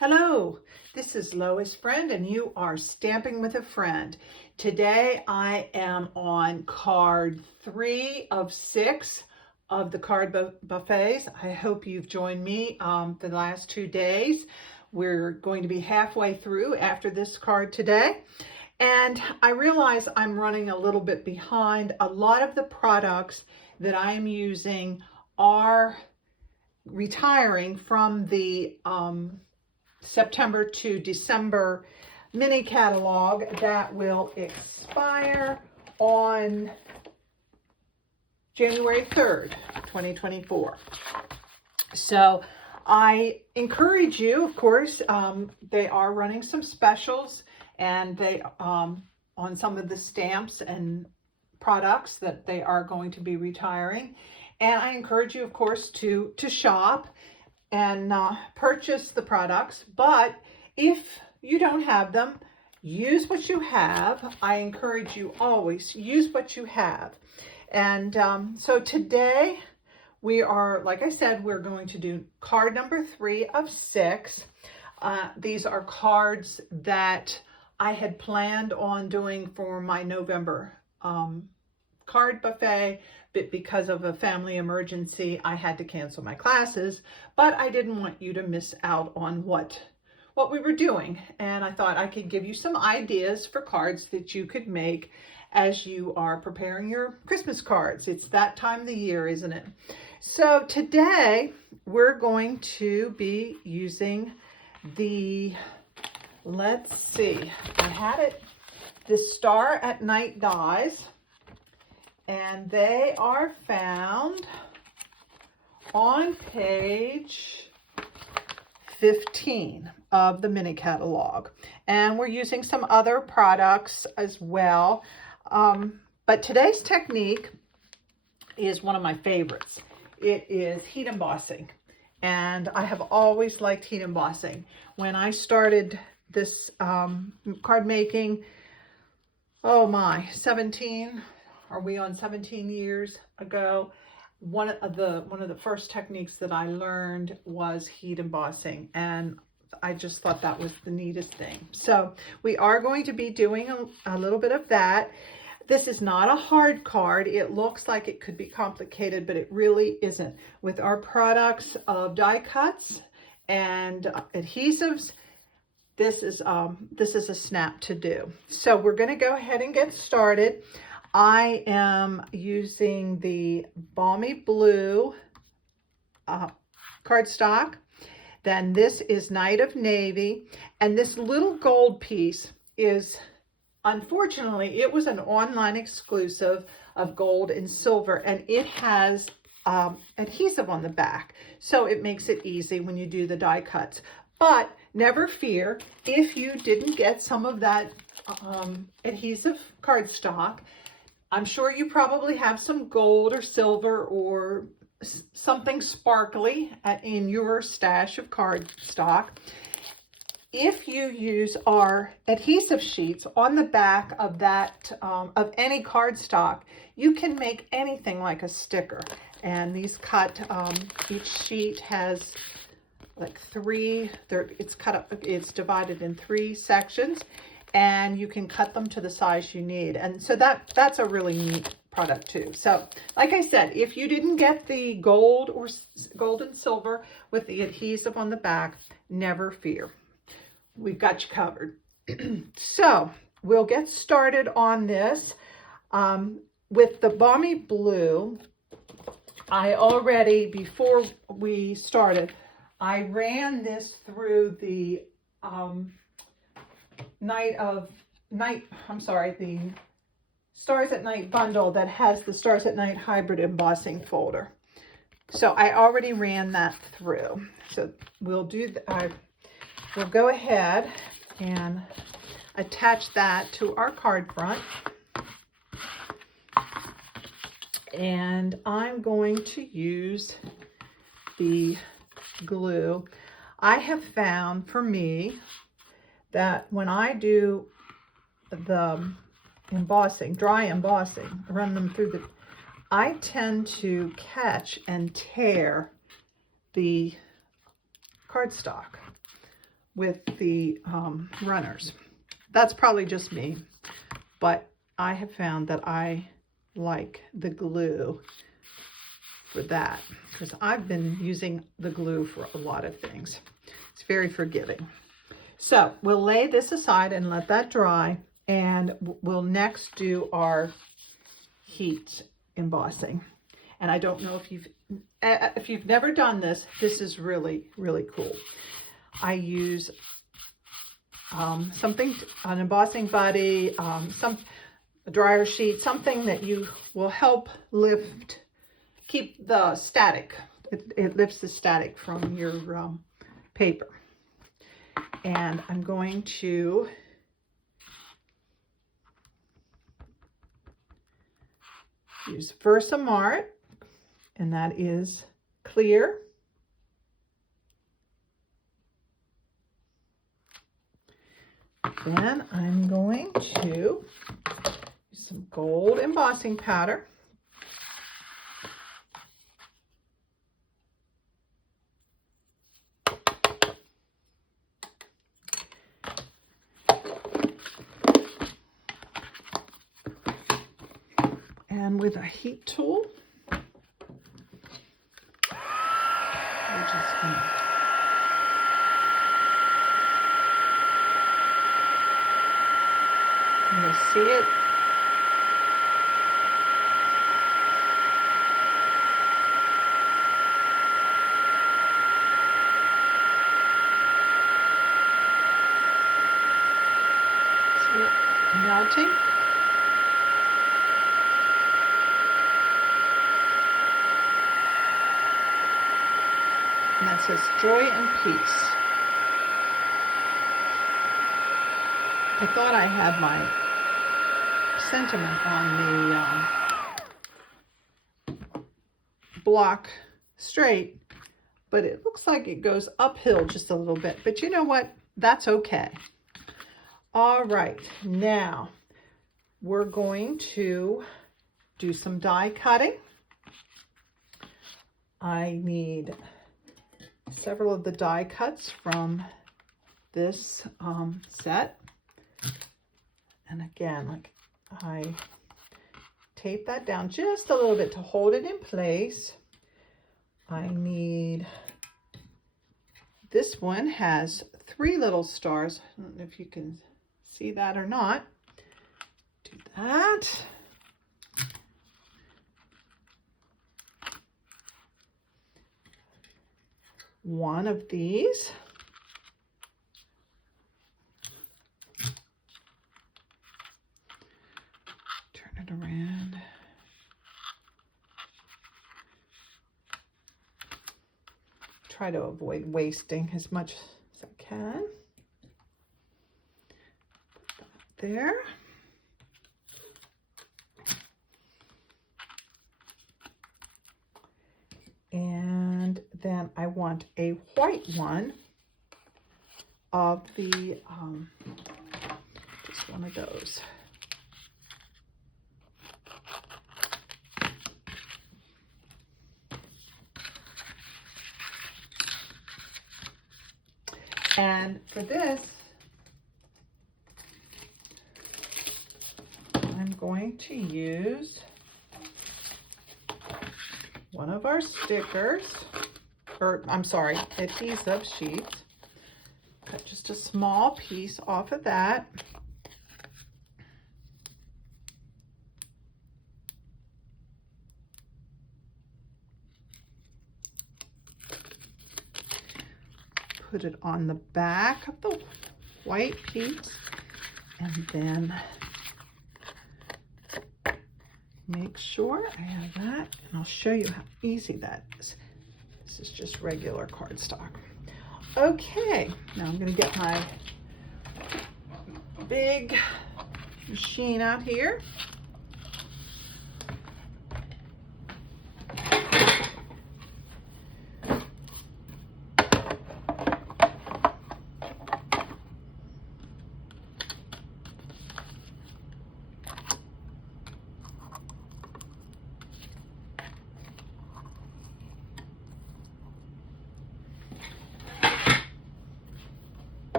Hello, this is Lois Friend and you are Stamping with a Friend. Today I am on card 3 of 6 of the card buffets. I hope you've joined me the last 2 days. We're going to be halfway through after this card today. And I realize I'm running a little bit behind. A lot of the products that I am using are retiring from the September to December mini catalog that will expire on January 3rd, 2024. So I encourage you, of course, they are running some specials and they on some of the stamps and products that they are going to be retiring. And I encourage you, of course, to shop and purchase the products. But if you don't have them, use what you have. I encourage you always use what you have. And so today we are, like I said, we're going to do card number 3 of 6. These are cards that I had planned on doing for my November card buffet, but because of a family emergency, I had to cancel my classes. But I didn't want you to miss out on what we were doing. And I thought I could give you some ideas for cards that you could make as you are preparing your Christmas cards. It's that time of the year, isn't it? So today we're going to be using the, let's see, I had it, the Star at Night dies. And they are found on page 15 of the mini catalog. And we're using some other products as well. But today's technique is one of my favorites. It is heat embossing. And I have always liked heat embossing. When I started this card making, oh my, 17 years ago, one of the first techniques that I learned was heat embossing, and I just thought that was the neatest thing. So we are going to be doing a little bit of that. This is not a hard card. It looks like it could be complicated, but it really isn't. With our products of die cuts and adhesives, this is a snap to do. So we're going to go ahead and get started. I am using the Balmy Blue cardstock. Then this is Night of Navy. And this little gold piece is, unfortunately, it was an online exclusive of gold and silver. And it has adhesive on the back. So it makes it easy when you do the die cuts. But never fear, if you didn't get some of that adhesive cardstock, I'm sure you probably have some gold or silver or something sparkly in your stash of cardstock. If you use our adhesive sheets on the back of that of any cardstock, you can make anything like a sticker. And these cut, each sheet has like 3. It's cut up. It's divided in 3 sections. And you can cut them to the size you need. And so that's a really neat product too. So like I said, if you didn't get the gold or gold and silver with the adhesive on the back, never fear. We've got you covered. So we'll get started on this. With the Balmy Blue, I already, before we started, I ran this through the the Stars at Night bundle that has the Stars at Night hybrid embossing folder. So I already ran that through. So we'll do we'll go ahead and attach that to our card front. And I'm going to use the glue. I have found for me that when I do the embossing, dry embossing, run them through I tend to catch and tear the cardstock. with the runners. That's probably just me, but I have found that I like the glue for that because I've been using the glue for a lot of things. It's very forgiving. So we'll lay this aside and let that dry, and we'll next do our heat embossing. And I don't know if you've never done this, this is really, really cool. I use something, an embossing buddy, a dryer sheet, something that you will help keep the static. It lifts the static from your paper. And I'm going to use Versamart, and that is clear. Then I'm going to use some gold embossing powder. And with a heat tool, we're just going to you'll see it. See it melting. And that says joy and peace. I thought I had my sentiment on the block straight, but it looks like it goes uphill just a little bit. But you know what? That's okay. All right, now we're going to do some die cutting. I need several of the die cuts from this set. And again, like I tape that down just a little bit to hold it in place. I need, this one has 3 little stars. I don't know if you can see that or not. Do that. One of these. Turn it around. Try to avoid wasting as much as I can. Put that there. And then I want a white one of the, just one of those. And for this, I'm going to use one of our stickers, or I'm sorry, adhesive sheets. Cut just a small piece off of that. Put it on the back of the white piece, and then make sure I have that, and I'll show you how easy that is. This is just regular cardstock. Okay, now I'm going to get my big machine out here.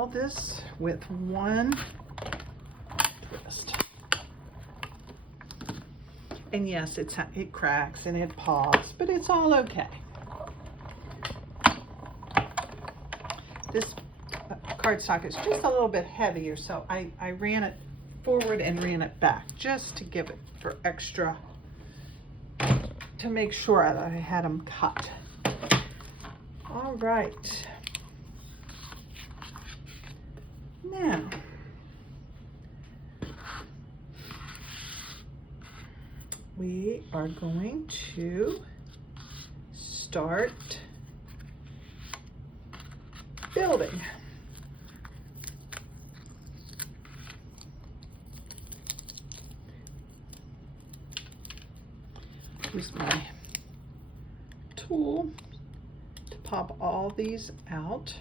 all this with one twist. And yes, it cracks and it pops, but it's all okay. This cardstock is just a little bit heavier, so I ran it forward and ran it back just to give it for extra, to make sure that I had them cut. All right. Now, we are going to start building. Use my tool to pop all these out.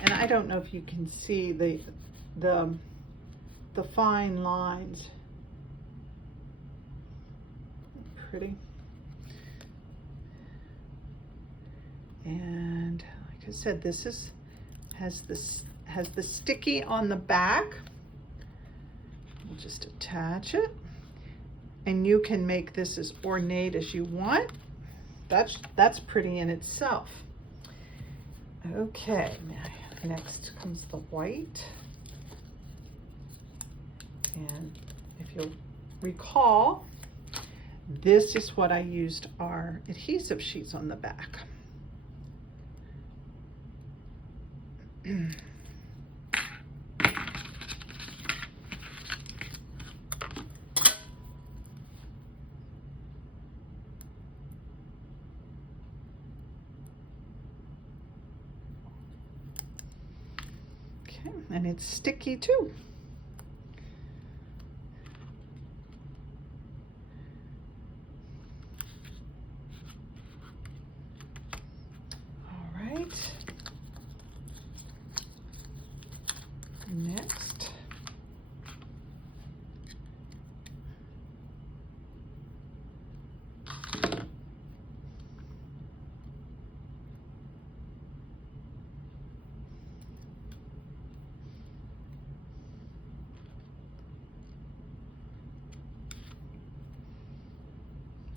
And I don't know if you can see the fine lines. Pretty. And like I said, this has the sticky on the back. We'll just attach it. And you can make this as ornate as you want. That's pretty in itself. Okay, next comes the white. And if you'll recall, this is what I used our adhesive sheets on the back. Okay, and it's sticky too. All right. Next.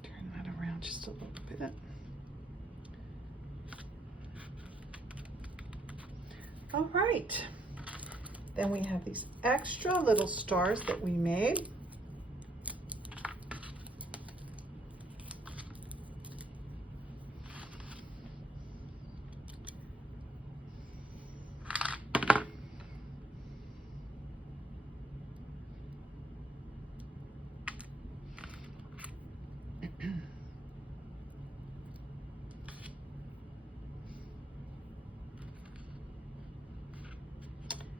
Turn that around just a little bit. All right. Then we have these extra little stars that we made.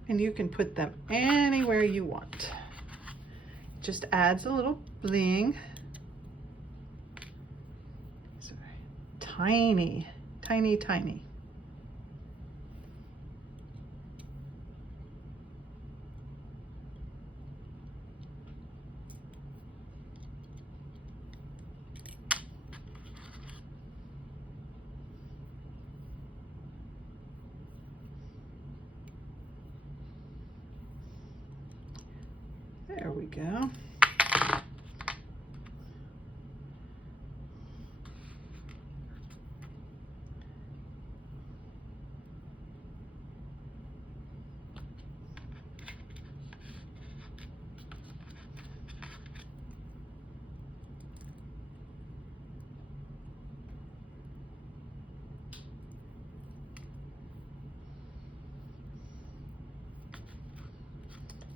And you can put them anywhere you want. It just adds a little bling. So tiny, tiny, tiny. There we go.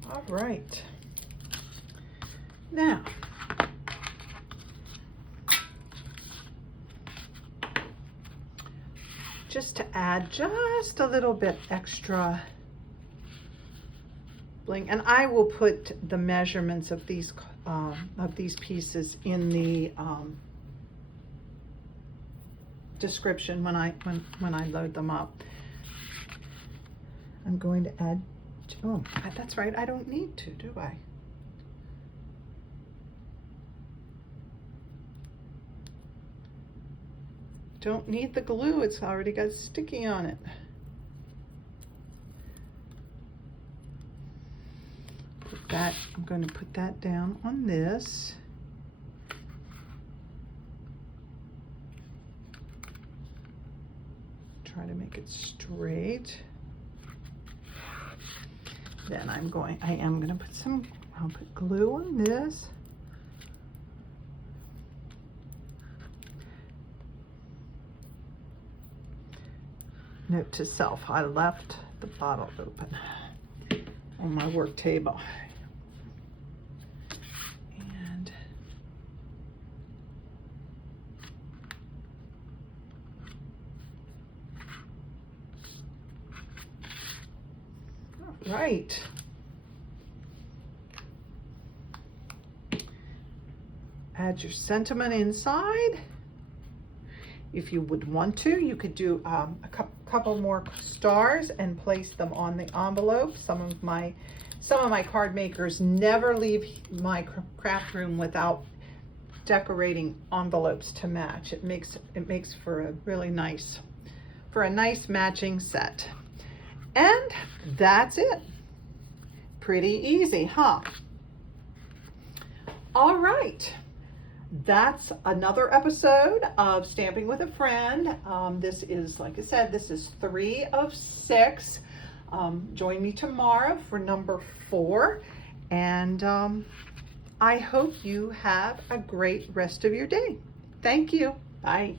All right. Now, just to add just a little bit extra bling, and I will put the measurements of these pieces in the description when I load them up. I'm going to add. Oh, that's right. I don't need to, do I? don't need the glue. It's already got sticky on it. Put that, I'm going to put that down on this. Try to make it straight. Then I am going to put I'll put glue on this. Note to self, I left the bottle open on my work table. And all right. Add your sentiment inside. If you would want to, you could do a couple more stars and place them on the envelope. Some of my card makers never leave my craft room without decorating envelopes to match. It makes for a really nice matching set. And that's it. Pretty easy, huh? All right. That's another episode of Stamping with a Friend. This is, like I said, this is 3 of 6. Join me tomorrow for number 4. And I hope you have a great rest of your day. Thank you. Bye.